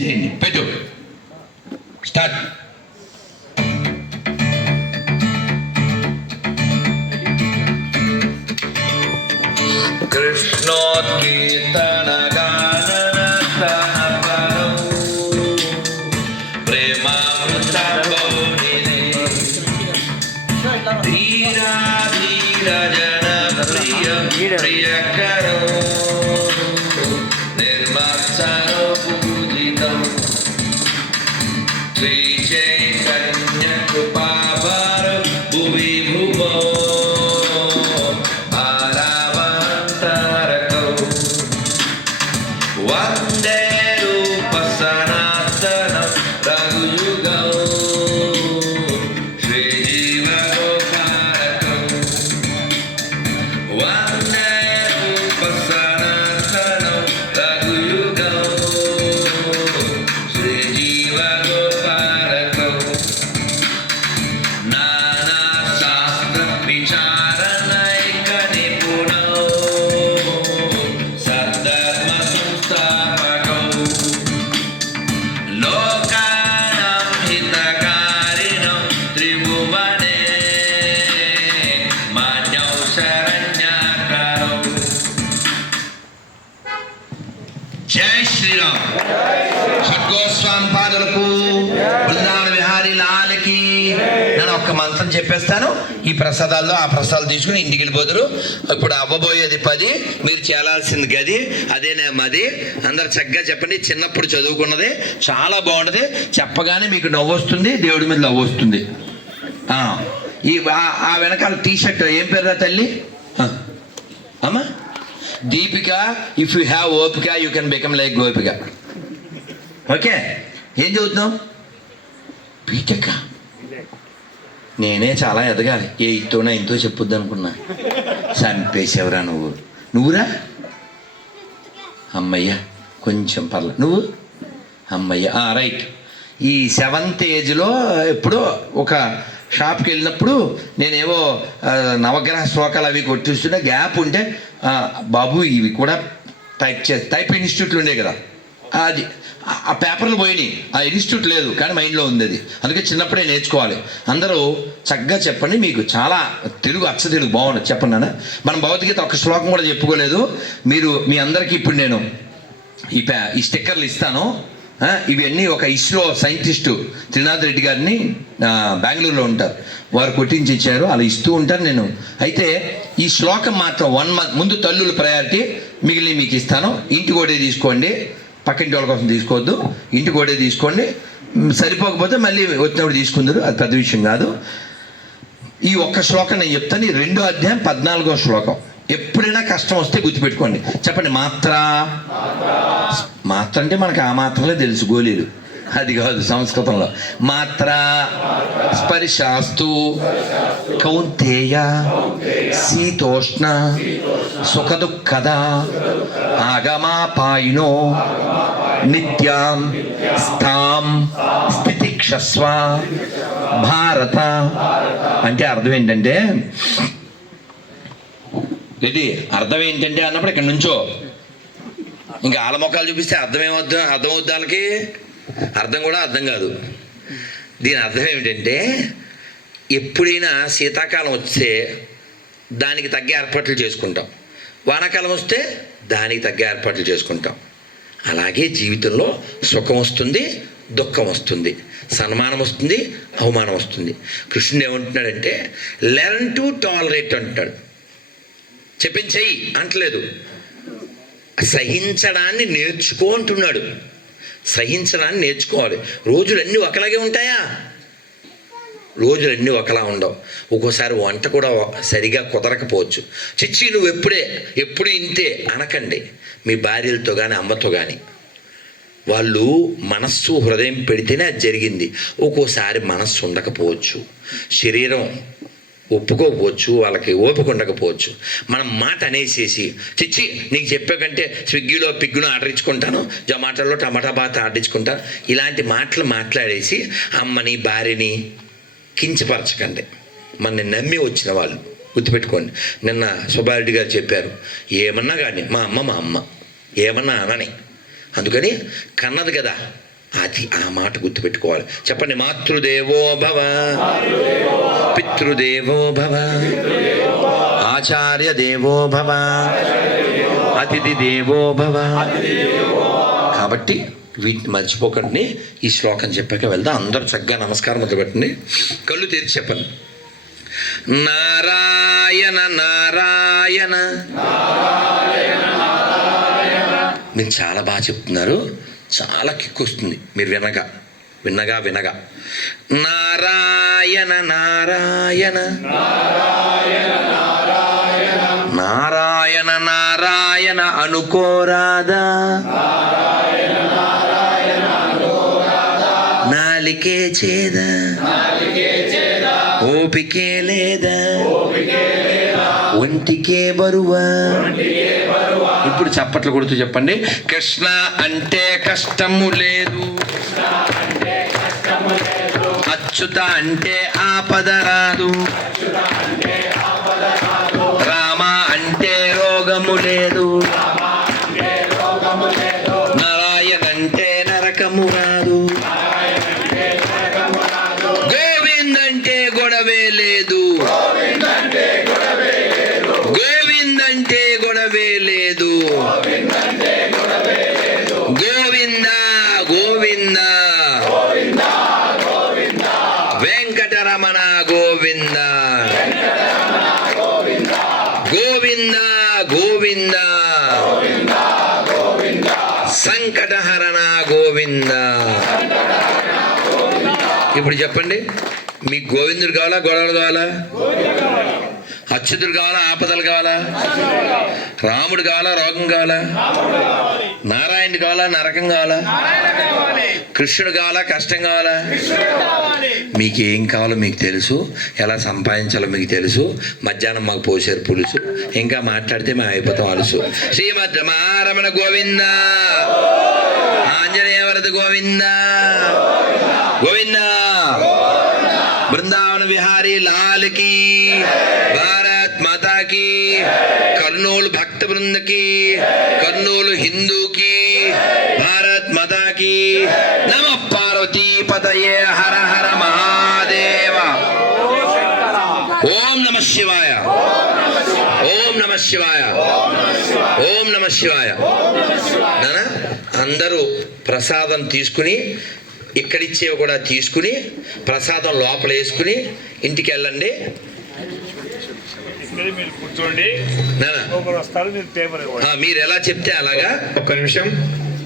చేయండి పెట్టు స్టార్ట్ ధీరా ధీర జన జై శ్రీరామ్. షడ్గోస్వామి పాదలకు బృందావన విహారీ లాలకి నేను ఒక్క మంత్రం చెప్పేస్తాను. ఈ ప్రసాదాల్లో ఆ ప్రసాదాలు తీసుకుని ఇంటికి వెళ్ళిపోదురు ఇప్పుడు అవ్వబోయేది పది మీరు చేయాల్సింది గది అదేనే అది. అందరు చక్కగా చెప్పండి చిన్నప్పుడు చదువుకున్నది చాలా బాగుంటది. చెప్పగానే మీకు నవ్వు వస్తుంది దేవుడి మీద నవ్వు వస్తుంది. ఈ ఆ- వెనకాల టీ షర్ట్ ఏం పేరురా తల్లి? అమ్మా? దీపిక ఇఫ్ యూ హ్యావ్ ఓపిక you can become like Gopika. Okay ఏం చదువుతున్నావు? B Tech. నేనే చాలా ఎదగాలి. ఏ ఇతో ఇంతో చెప్పొద్దు అనుకున్నా. చంపేసేవరా నువ్వు? నువ్వురా? అమ్మయ్య కొంచెం పర్ల. నువ్వు? అమ్మయ్య. రైట్ ఈ సెవెంత్ ఏజ్లో ఎప్పుడో ఒక షాప్కి వెళ్ళినప్పుడు నేనేవో నవగ్రహ శ్లోకాలు అవి కొట్టిస్తుంటే గ్యాప్ ఉంటే బాబు ఇవి కూడా టైప్ చే టైప్ ఇన్స్టిట్యూట్లు ఉండే కదా. అది ఆ- పేపర్లు పోయినాయి. ఆ ఇన్స్టిట్యూట్ లేదు కానీ మైండ్లో ఉంది అది. అందుకే చిన్నప్పుడే నేర్చుకోవాలి. అందరూ చక్కగా చెప్పండి మీకు చాలా తెలుగు అచ్చ తెలుగు బాగుండదు చెప్పండి నాన్న. మనం భగవద్గీత ఒక శ్లోకం కూడా చెప్పుకోలేదు. మీరు మీ అందరికీ ఇప్పుడు నేను ఈ ఈ స్టిక్కర్లు ఇస్తాను. ఇవన్నీ ఒక ఇస్రో సైంటిస్టు త్రినాథ్ రెడ్డి గారిని బెంగళూరులో ఉంటారు. వారు కొట్టించి ఇచ్చారు అలా ఇస్తూ ఉంటాను నేను. అయితే ఈ శ్లోకం మాత్రం వన్ మంత్ ముందు తల్లుల ప్రయారిటీ మిగిలిన మీకు ఇస్తాను. ఇంటి కోడే తీసుకోండి పక్కింటి వాళ్ళ కోసం తీసుకోవద్దు. ఇంటి కోడే తీసుకోండి. సరిపోకపోతే మళ్ళీ వచ్చినప్పుడు తీసుకుందరు అది పెద్ద విషయం కాదు. ఈ ఒక్క శ్లోకం నేను చెప్తాను ఈ రెండో అధ్యాయం పద్నాలుగో శ్లోకం. ఎప్పుడైనా కష్టం వస్తే గుర్తుపెట్టుకోండి. చెప్పండి మాత్ర? మాత్ర అంటే మనకు ఆ మాత్రలే తెలుసు గోళీలు. అది కాదు సంస్కృతంలో. మాత్ర? స్పర్శాస్తు. కౌంతేయ. శీతోష్ణ. సుఖదుఃఖద. ఆగమాపాయినో. నిత్యాం. స్థాం. స్థితిక్షస్వ. భారత. అంటే అర్థం ఏంటంటే ఇది అర్థం ఏంటంటే అన్నప్పుడు ఇక్కడ నుంచో. ఇంకా ఆల మొక్కలు చూపిస్తే అర్థం ఏమర్థం అర్థం అవుద్ది వాళ్ళకి అర్థం కూడా అర్థం కాదు. దీని అర్థం ఏమిటంటే ఎప్పుడైనా శీతాకాలం వస్తే దానికి తగ్గ ఏర్పాట్లు చేసుకుంటాం. వానాకాలం వస్తే దానికి తగ్గ ఏర్పాట్లు చేసుకుంటాం. అలాగే జీవితంలో సుఖం వస్తుంది దుఃఖం వస్తుంది సన్మానం వస్తుంది అవమానం వస్తుంది. కృష్ణుడు ఏమంటున్నాడంటే లెర్న్ టు టాలరేట్ అంటున్నాడు చెప్పించేయి అంటలేదు. సహించడాన్ని నేర్చుకో అంటున్నాడు. సహించడాన్ని నేర్చుకోవాలి. రోజులన్నీ ఒకలాగే ఉంటాయా? రోజులన్నీ ఒకలా ఉండవు. ఒక్కోసారి వంట కూడా సరిగా కుదరకపోవచ్చు. చిచ్చి నువ్వు ఎప్పుడే ఎప్పుడు ఇంతే అనకండి. మీ భార్యలతో కానీ అమ్మతో కానీ వాళ్ళు మనస్సు హృదయం పెడితేనే అది జరిగింది. ఒక్కోసారి మనస్సు ఉండకపోవచ్చు. శరీరం ఒప్పుకోకపోవచ్చు వాళ్ళకి ఓపిక ఉండకపోవచ్చు. మనం మాట అనేసేసి చిచ్చి నీకు చెప్పే కంటే స్విగ్గీలో పిగ్గును ఆర్డర్ ఇచ్చుకుంటాను జొమాటోలో టమాటా బాత్ ఆర్డర్ ఇచ్చుకుంటాను ఇలాంటి మాటలు మాట్లాడేసి అమ్మని భార్యని కించపరచకండి. మన నమ్మి వచ్చిన వాళ్ళు గుర్తుపెట్టుకోండి. నిన్న సుబ్బారెడ్డి గారు చెప్పారు ఏమన్నా కానీ మా అమ్మ మా అమ్మ ఏమన్నా అనని. అందుకని కన్నది కదా అది ఆ మాట గుర్తుపెట్టుకోవాలి. చెప్పండి మాతృదేవో భవ. పితృదేవో భవ. ఆచార్య దేవో భవ. అతిథి దేవో భవ. కాబట్టి వీటిని మర్చిపోకండి. ఈ శ్లోకం చెప్పాక వెళ్దాం. అందరూ చక్కగా నమస్కారం మొదలుపెట్టండి. కళ్ళు తెరిచి చెప్పండి. నారాయణ నారాయణ. మీరు చాలా బాగా చెప్తున్నారు. చాలా కిక్ వస్తుంది. మీరు వినగా వినగా వినగా. నారాయణ నారాయణ. నారాయణ నారాయణ అనుకోరాదా నాలికే చేదా. ఓపికే లేదా. ఒంటికే బరువా. ఇప్పుడు చప్పట్లు కొడుతూ చెప్పండి. కృష్ణ అంటే కష్టము లేదు. అచ్యుత అంటే ఆపద రాదు. రామ అంటే రోగము లేదు. నారాయణ అంటే నరకము రాదు. గోవింద గోవింద. సంకటహరణ గోవింద. ఇప్పుడు చెప్పండి మీకు గోవిందుడు కావాలా గొడవలు కావాలా? అచ్యుతుడు కావాలా ఆపదలు కావాలా? రాముడు కావాలా రోగం కావాలా? నారాయణుడు కావాలా నరకం కావాలా? కృష్ణుడు కావాలా కష్టం కావాలా? మీకు ఏం కావాలో మీకు తెలుసు. ఎలా సంపాదించాలో మీకు తెలుసు. మధ్యాహ్నం మాకు పోసారు పులుసు. ఇంకా మాట్లాడితే మేము అయిపోతాం అలుసు. శ్రీమద్ రమణ గోవింద. ఆంజనేయవరద గోవింద. గోవింద. బృందావన విహారీ లాల్కి భారత్ మాతాకి. కర్నూలు భక్త బృందకి. కర్నూలు హిందూకి. భారత్ మాతాకి. నమ పార్వతీ పదయే హర హర మహాదేవ. ఓం నమ శివాయ. నమ శివాయ. ఓం నమ శివాయ. నానా అందరూ ప్రసాదం తీసుకుని ఇక్కడిచ్చేవి కూడా తీసుకుని ప్రసాదం లోపల వేసుకుని ఇంటికి వెళ్ళండి. మీరు కూర్చోండి. నానా. ఒకరు వస్తారు మీరు పేపర్ ఇవ్వండి. ఆ, మీరు ఎలా చెప్తే అలాగా? ఒక్క నిమిషం.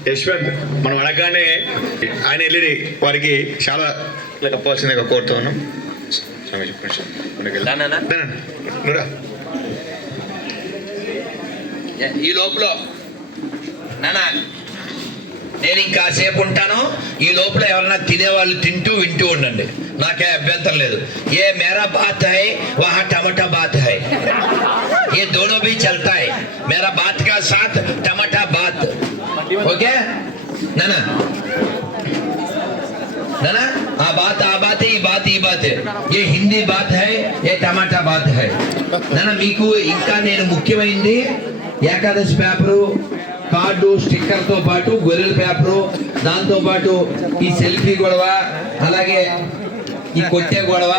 యశ్వంత్ మనం అనగానే ఆయన వెళ్ళి వారికి చాలా లేకపోవాల్సిందిగా కోరుతా ఉన్నాం. స్వామి చెప్పు నిమిషం. ముందుకు వెళ్ళు. నానా దానా, నువ్వురా. ఈ లోపల. నానా నేను ఇంకాసేపు ఉంటాను. ఈ లోపల ఎవరన్నా తినేవాళ్ళు తింటూ వింటూ ఉండండి. నాకే అభ్యంతరం లేదు. ఏ మేరా బాత్ హై వహా టమాటా బాత్ హై. ఏ దోనో భీ చల్తా హై బాత్ కా సాత్ టమాటా బాత్. ఓకే? నానా నానా ఆ బాత్ ఆ బాతే ఈ బాత్ ఈ బాత్. ఏ హిందీ బాత్ హై ఏ టమాటా బాత్ హై. నానా మీకు ఇంకా నేను ముఖ్యమైంది ఏకాదశి పేపరు కార్డు స్టిక్కర్తో పాటు గొర్రెల పేపరు దాంతోపాటు ఈ సెల్ఫీ గొడవ అలాగే ఈ కొట్టే గొడవ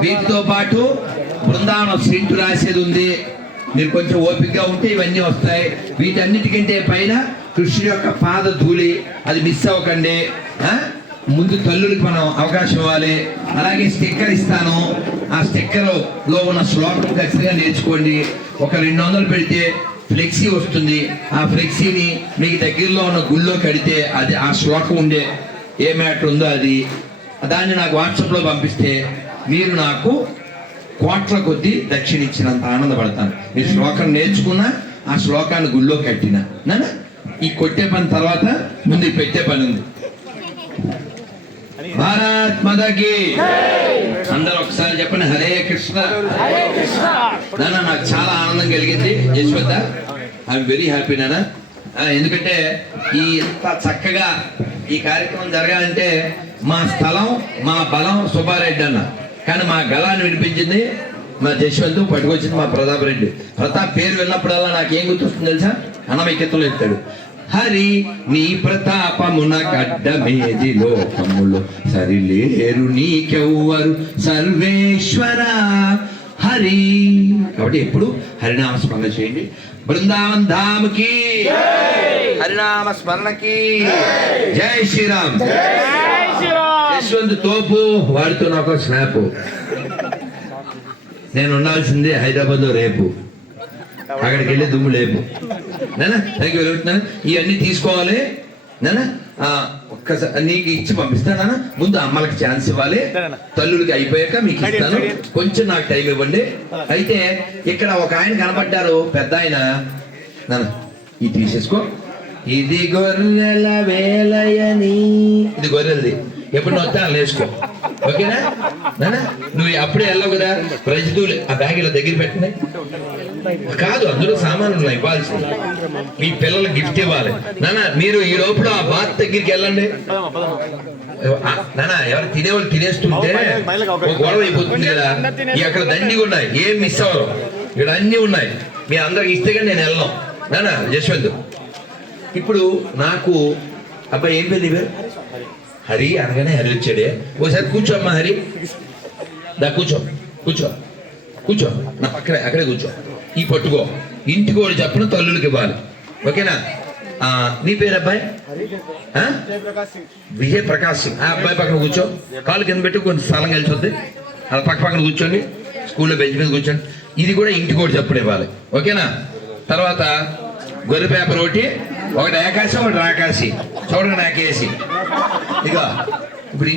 వీటితో పాటు బృందావనం స్క్రీన్ రాసేది ఉంది. మీరు కొంచెం ఓపికగా ఉంటే ఇవన్నీ వస్తాయి. వీటన్నిటికంటే పైన కృష్ణుడి యొక్క పాద ధూళి అది మిస్ అవ్వకండి. ముందు తల్లులకు మనం అవకాశం ఇవ్వాలి. అలాగే స్టిక్కర్ ఇస్తాను. ఆ స్టిక్కర్లో ఉన్న శ్లోకం ఖచ్చితంగా నేర్చుకోండి. ఒక రెండు వందలు పెడితే ఫ్లెక్సీ వస్తుంది. ఆ ఫ్లెక్సీని మీకు దగ్గరలో ఉన్న గుళ్ళో కడితే అది ఆ శ్లోకం ఉండే ఏ మ్యాటర్ ఉందో అది. దాన్ని నాకు వాట్సాప్లో పంపిస్తే మీరు నాకు కోట్ల కొద్దీ దక్షిణ ఇచ్చినంత ఆనందపడతాను. మీరు శ్లోకం నేర్చుకున్నా ఆ శ్లోకాన్ని గుళ్ళో కట్టిన. నాన్న ఈ కొట్టే పని తర్వాత ముందు పెట్టే పని ఉంది. భారత్ మదకి అందరూ కృష్ణ. నాన్న నాకు చాలా ఆనందం కలిగింది. యశ్వంత ఐఎమ్ వెరీ హ్యాపీ నాన్న. ఎందుకంటే ఈ ఇంత చక్కగా ఈ కార్యక్రమం జరగాలంటే మా స్థలం మా బలం సుబ్బారెడ్డి అన్న. కానీ మా గలాన్ని వినిపించింది మా జశ్వంత్ పట్టుకొచ్చింది మా ప్రతాప్ రెడ్డి ప్రతాప్ పేరు విన్నప్పుడల్లా నాకు ఏం గుర్తొస్తుంది తెలుసా? అన్నమయ్యకెత్తలో ఎత్తాడు హరి నీ ప్రతాపమున గడ్డమేది లోకములో. సరిలేరు నీకెవ్వరు సర్వేశ్వర. హరి. కాబట్టి ఎప్పుడు హరినామ స్మరణ చేయండి. బృందావన్ ధామ్కి. హరినామ స్మరణకి. జై శ్రీరామ్. యశ్వంత్ తోపు వాడితో నాకు స్నాప్. నేను ఉండాల్సిందే హైదరాబాద్ రేపు. అక్కడికి వెళ్ళి దుమ్ము లేపు. నేనా నాన్న ఇవన్నీ తీసుకోవాలి. నేనా ఒక్కసారి నీకు ఇచ్చి పంపిస్తానా ముందు అమ్మలకి ఛాన్స్ ఇవ్వాలి. తల్లులకి అయిపోయాక మీకు ఇస్తాను. కొంచెం నాకు టైం ఇవ్వండి. అయితే ఇక్కడ ఒక ఆయన కనబడ్డారు పెద్ద ఆయన. నాన్న ఇది తీసేసుకో. ఇది గొర్రెల వేలయని. ఇది గొర్రెలది. ఎప్పుడు అలా వేసుకో ఓకేనా? నానా నువ్వు అప్పుడే వెళ్ళావు కదా? ప్రజలు ఆ బ్యాగ్ ఇలా దగ్గర పెట్టినాయి. కాదు అందులో సామాన్లు ఉన్నాయి ఇవ్వాల్సింది. మీ పిల్లలకు గిఫ్ట్ ఇవ్వాలి. నానా మీరు ఈ లోపల ఆ బాత్ దగ్గరికి వెళ్ళండి. నానా ఎవరు తినేవాళ్ళు తినేస్తుంటే గొడవ అయిపోతుంది కదా. అక్కడ దండిగా ఉన్నాయి. ఏం మిస్ అవ్వరు. ఇక్కడ అన్ని ఉన్నాయి. మీ అందరికి ఇస్తే కానీ నేను వెళ్ళను. నానా యశ్వంత్ ఇప్పుడు నాకు అబ్బాయి ఏం పేరు నీ పేరు? హరి అనగానే హరి వచ్చాడే. ఓసారి కూర్చో అమ్మా హరి. దా కూర్చో కూర్చో కూర్చో. నా పక్కనే అక్కడే కూర్చో. ఈ పట్టుకో. ఇంటికి వాడు చెప్పిన తల్లులకి ఇవ్వాలి. ఓకేనా? నీ పేరు అబ్బాయి? విజయ్ ప్రకాష్ సింగ్. ఆ అబ్బాయి పక్కన కూర్చో. కాలు కింద పెట్టి కొంచెం స్థలం కలిసి వద్ది అలా పక్క పక్కన కూర్చోండి. స్కూల్లో బెంచ్ మీద కూర్చోండి. ఇది కూడా ఇంటికి కూడా చెప్పడం ఇవ్వాలి. ఓకేనా? తర్వాత గొర్రె పేపర్ ఒకటి ఒకటి ఏకాశి ఒకటి రాకాశి. చూడండి ఏకేసి ఇక ఇప్పుడు